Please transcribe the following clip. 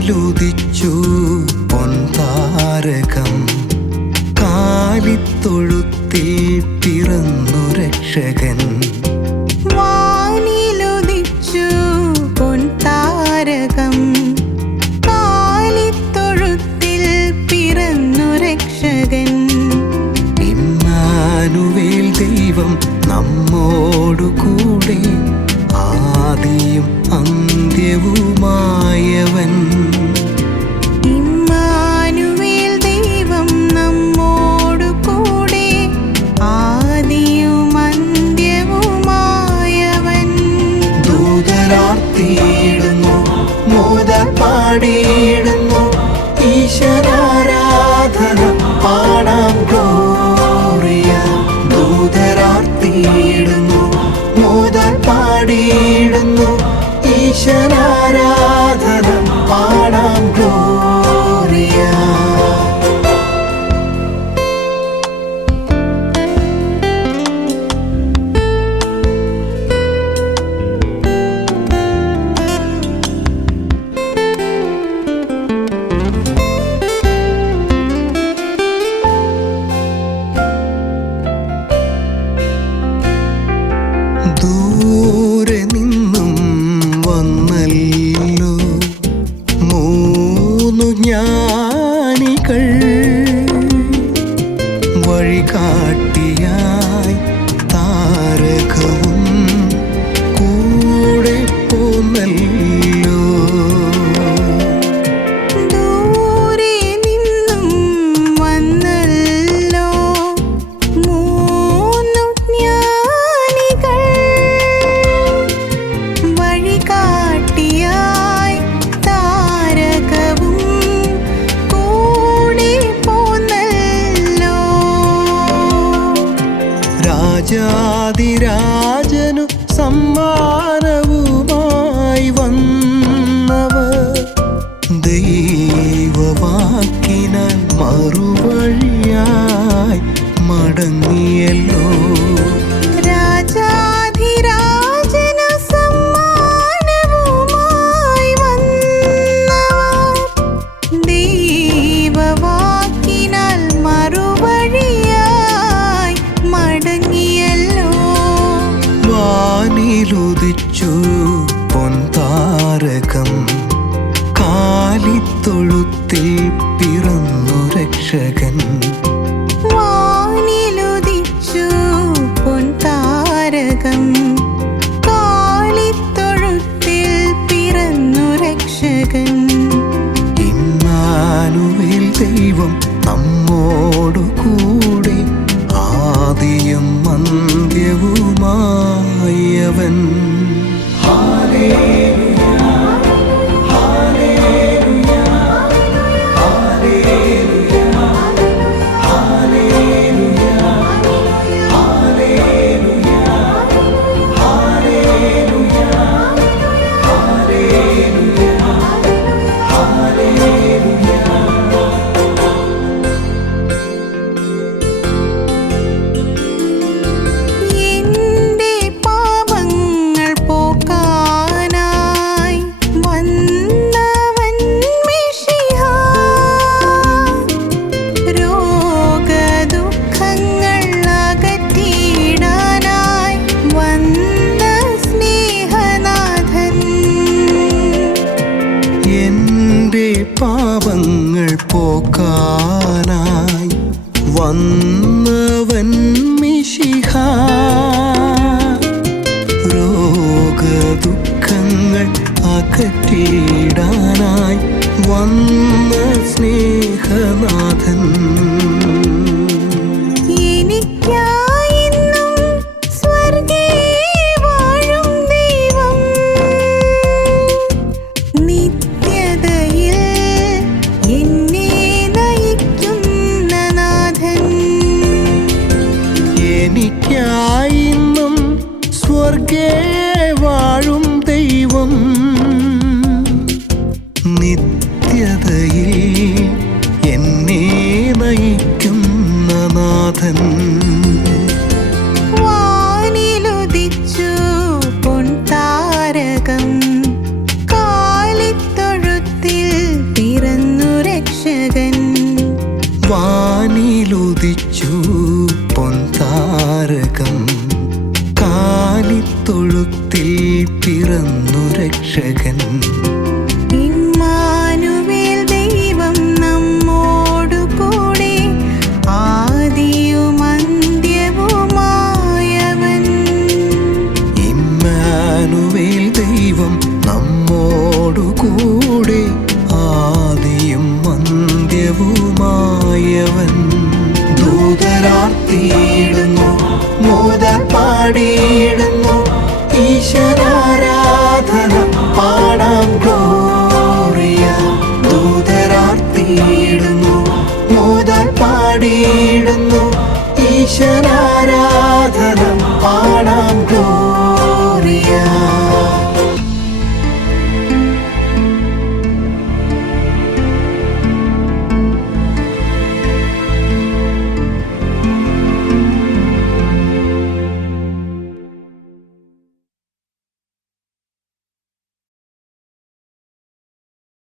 വാനിലുദിച്ചു പൊൻതാരകം കാലിത്തൊഴുത്തിൽ പിറന്നു രക്ഷകൻ. രക്ഷകൻ ദൈവം നമ്മോടു കൂടെ ആദിയും അന്ത്യവും ദൂതരാർത്തിയിടുന്നു മോദർ പാടിയിടുന്നു. ഈശ്വരാരാധന പാടാം ഗ്ലോറിയ ദൂതരാർത്തിയിടുന്നു മോദർ പാടിയിടുന്നു. ഈശ്വരാരാധന ദൂരെ നിന്നും വന്നല്ലോ? രാജാതിരാജനു സമ്മാനവുമായി വന്നവർ ദൈവവാക്കിനാൽ മറുവഴിയായി കാലിത്തൊഴുത്തിൽ പിറന്നു രക്ഷകൻ. വാനിലുദിച്ചു പൊൻതാരകം കാളിത്തൊഴുത്തിൽ പിറന്നു രക്ഷകൻ. ഇമ്മാനുവേൽ ദൈവം നമ്മോടു കൂടെ ആദിയും അന്ത്യവുമായവൻ. പോക്കാനായി വന്നവൻ മിശിഹ. രോഗദുഃഖങ്ങൾ അകറ്റിയിടാനായി വന്ന സ്നേഹനാഥൻ. നിനക്കേ വാഴും ദൈവം. നിത്യതയിൽ എന്നെ നയിക്കുന്ന നാഥൻ. വാനിലുദിച്ചു പൊൻതാരകം. കാലിത്തൊഴുത്തിൽ പിറന്നു രക്ഷകൻ. വാനിലുദിച്ചു പൊൻതാരകം. നമ്മോടു കൂടെ ആദിയും അന്ത്യവുമായവൻ ഇമ്മാനുവേൽ ദൈവം നമ്മോടുകൂടെ ആദിയും അന്ത്യവുമായവൻ മോദർ പാടിയിടുന്നു. ഈശ്വരാരാധന